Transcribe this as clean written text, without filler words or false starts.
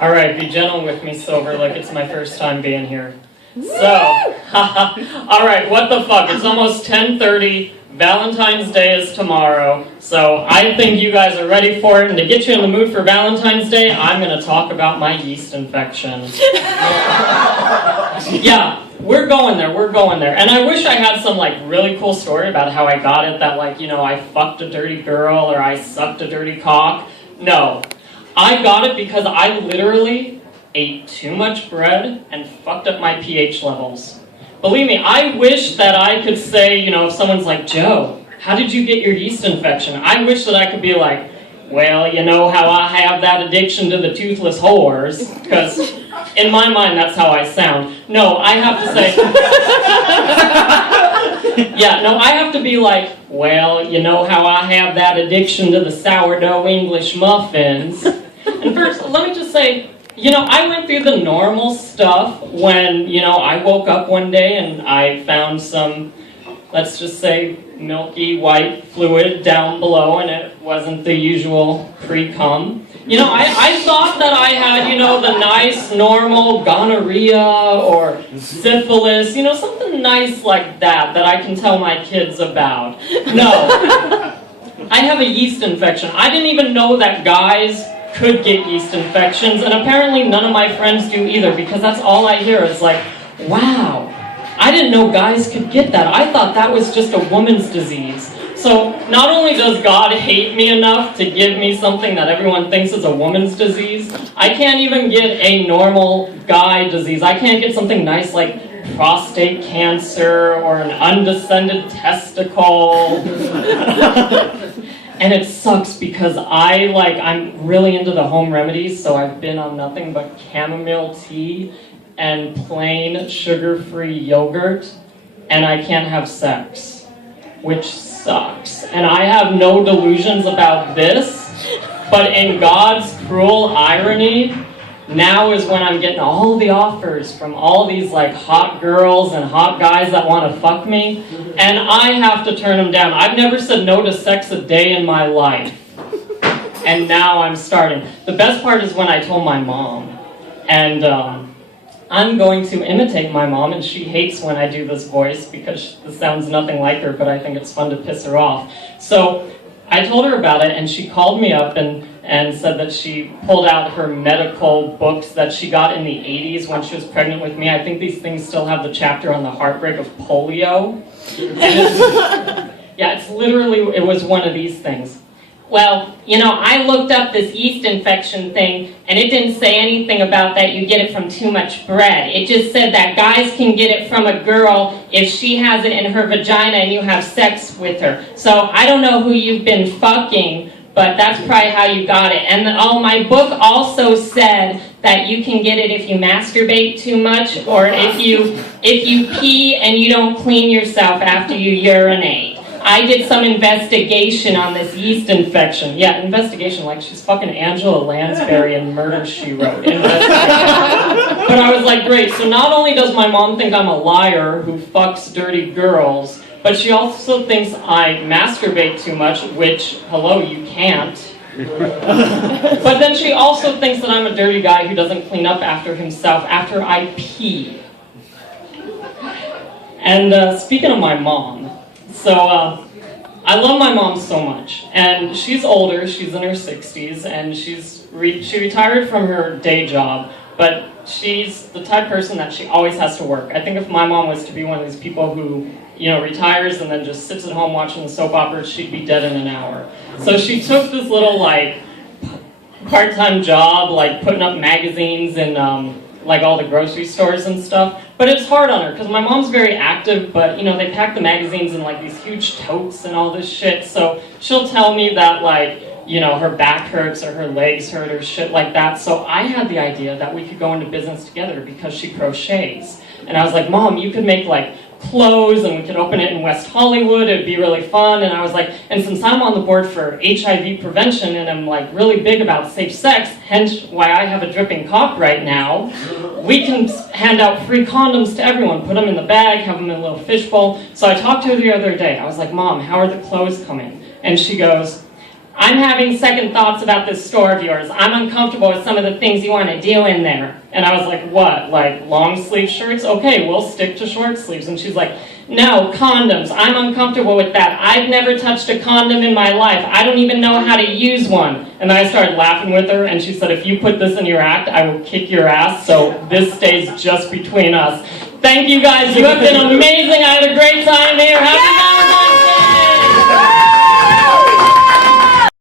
All right, be gentle with me, Silver, like it's my first time being here. So, all right, what the fuck? It's almost 10:30. Valentine's Day is tomorrow. So I think you guys are ready for it. And to get you in the mood for Valentine's Day, I'm going to talk about my yeast infection. Yeah, we're going there. And I wish I had some, like, really cool story about how I got it, that, like, you know, I fucked a dirty girl or I sucked a dirty cock. No. I got it because I literally ate too much bread and fucked up my pH levels. Believe me, I wish that I could say, you know, if someone's like, Joe, how did you get your yeast infection? I wish that I could be like, well, you know how I have that addiction to the toothless whores, because in my mind that's how I sound. No, I have to say, yeah, no, I have to be like, well, you know how I have that addiction to the sourdough English muffins. And first, let me just say, you know, I went through the normal stuff when, you know, I woke up one day and I found some, let's just say, milky white fluid down below, and it wasn't the usual pre-cum. You know, I thought that I had, you know, the nice, normal gonorrhea or syphilis, you know, something nice like that I can tell my kids about. No. I have a yeast infection. I didn't even know that guys could get yeast infections, and apparently none of my friends do either, because that's all I hear is like, wow, I didn't know guys could get that. I thought that was just a woman's disease. So not only does God hate me enough to give me something that everyone thinks is a woman's disease, I can't even get a normal guy disease. I can't get something nice like prostate cancer or an undescended testicle. And it sucks because I'm really into the home remedies, so I've been on nothing but chamomile tea and plain sugar-free yogurt, and I can't have sex, which sucks. And I have no delusions about this, but in God's cruel irony, now is when I'm getting all the offers from all these like hot girls and hot guys that want to fuck me, and I have to turn them down. I've never said no to sex a day in my life, and now I'm starting. The best part is when I told my mom, and I'm going to imitate my mom, and she hates when I do this voice because this sounds nothing like her, but I think it's fun to piss her off. So I told her about it, and she called me up and said that she pulled out her medical books that she got in the 80s when she was pregnant with me. I think these things still have the chapter on the heartbreak of polio. Yeah, it was one of these things. Well, you know, I looked up this yeast infection thing, and it didn't say anything about that you get it from too much bread. It just said that guys can get it from a girl if she has it in her vagina and you have sex with her. So I don't know who you've been fucking, but that's probably how you got it. And my book also said that you can get it if you masturbate too much, or if you pee and you don't clean yourself after you urinate. I did some investigation on this yeast infection. Yeah, investigation like she's fucking Angela Lansbury in Murder, She Wrote. But I was like, great, so not only does my mom think I'm a liar who fucks dirty girls, but she also thinks I masturbate too much, which, hello, you can't. But then she also thinks that I'm a dirty guy who doesn't clean up after himself after I pee. And speaking of my mom, so I love my mom so much, and she's older, she's in her 60s, and she retired from her day job, but she's the type of person that she always has to work. I think if my mom was to be one of these people who, you know, retires and then just sits at home watching the soap operas, she'd be dead in an hour. So she took this little, like, part-time job, like putting up magazines in, like all the grocery stores and stuff. But it's hard on her, because my mom's very active, but, you know, they pack the magazines in, like, these huge totes and all this shit, so she'll tell me that, like, you know, her back hurts or her legs hurt or shit like that. So I had the idea that we could go into business together because she crochets. And I was like, Mom, you could make, like, clothes, and we could open it in West Hollywood, it'd be really fun. And I was like, and since I'm on the board for HIV prevention and I'm like really big about safe sex, hence why I have a dripping cock right now, we can hand out free condoms to everyone, put them in the bag, have them in a little fishbowl. So I talked to her the other day. I was like, Mom, how are the clothes coming? And she goes, I'm having second thoughts about this store of yours. I'm uncomfortable with some of the things you want to do in there. And I was like, what? Like long sleeve shirts? Okay, we'll stick to short sleeves. And she's like, no, condoms. I'm uncomfortable with that. I've never touched a condom in my life. I don't even know how to use one. And I started laughing with her, and she said, if you put this in your act, I will kick your ass, so this stays just between us. Thank you guys. You have been amazing. I had a great time here. Happy